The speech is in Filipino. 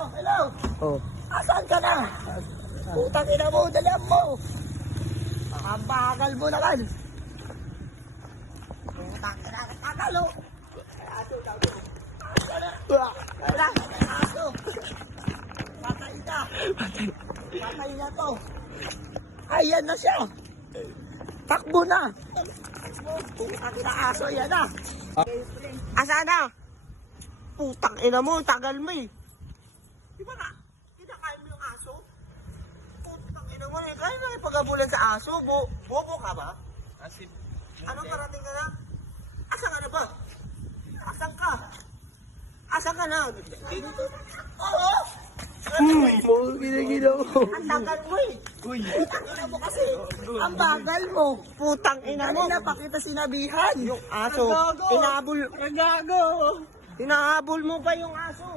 Oh, hello. Oh. Asan ka na? Putang ina mo, dalihan mo. Ang bagal mo naman. Putang ina, kakalo. Aso, aso. Wala, aso. Patay na. Patay na to. Ayan na siya. Takbo na. Putang ina, aso, yan na. Asa na? Putang ina mo, tagal mo eh. Di ba nga? Kinakain mo yung aso? Putang ina mo eh. Kaya na ipagabulan sa aso. Bobo ka ba? Ano parating ka na? Asan ka na ba? Asan ka? Asan ka na? Dito? Oo! Ginaginaw mo. Ang tagal mo eh. Putang ina mo kasi. Ang bagal mo. Putang ina mo. Napakita sinabihan. Yung aso. Inahabol. Nagago. Hinahabol mo ba yung aso?